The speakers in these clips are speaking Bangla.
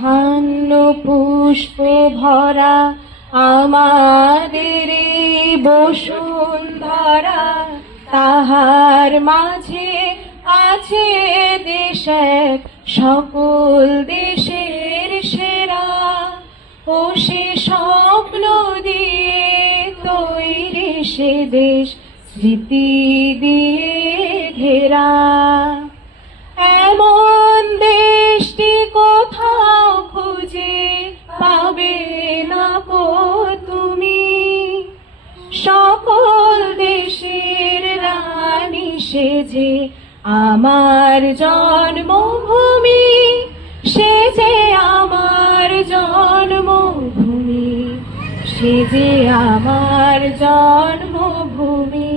ধান্য পুষ্প ভরা আমাদের বসুন্ধরা, তাহার মাঝে আছে দেশ এক সকল দেশের সেরা। ও সে স্বপ্ন দিয়ে তৈরি সে দেশ স্মৃতি দিয়ে ঘেরা। এমন দেশটি কোথাও খুঁজে পাবে না কো তুমি, সকল দেশের রানী সেজে আমার জন্মভূমি, সে যে আমার জন্মভূমি, সে যে আমার জন্মভূমি।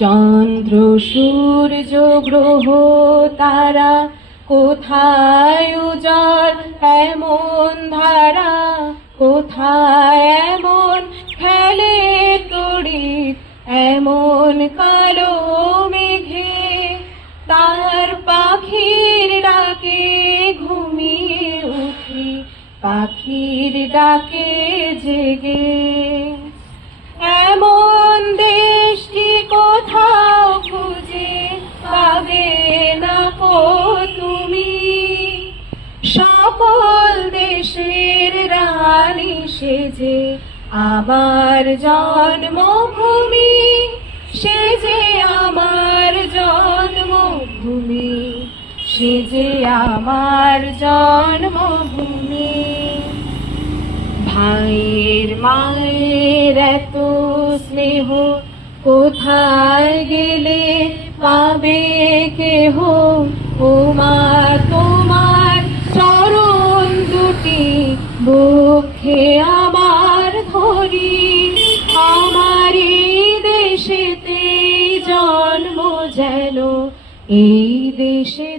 চন্দ্র সূর্য গ্রহ তারা কোথায় উজাড় এমন ধারা, কোথায় এমন খেলে তড়িৎ এমন কালো মেঘে। তার পাখির ডাকে ঘুমিয়ে উঠি, পাখির ডাকে জেগে। এমন দেশটি কোথাও খুঁজে পাবে না কো তুমি, সকল দেশের রানী সেজে আমার জন্মভূমি, সে যে আমার জন্মভূমি, সে যে আমার জন্মভূমি। ভাইয়ের মায়ের এত স্নেহ কোথায় গেলে পাবে কেহ, ও মা তোমার চরণ দুটি বক্ষে আমার ধরি। আমার এই দেশেতে জন্ম যেন, এই দেশে